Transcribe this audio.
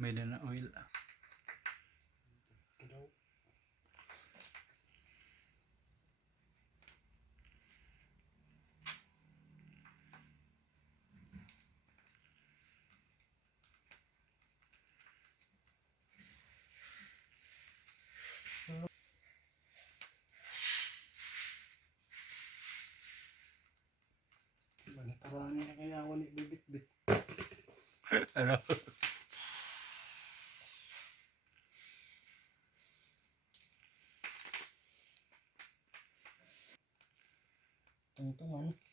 May na oil. Manitarani na kaya ako bibit-bit. Ano? Tungtungan.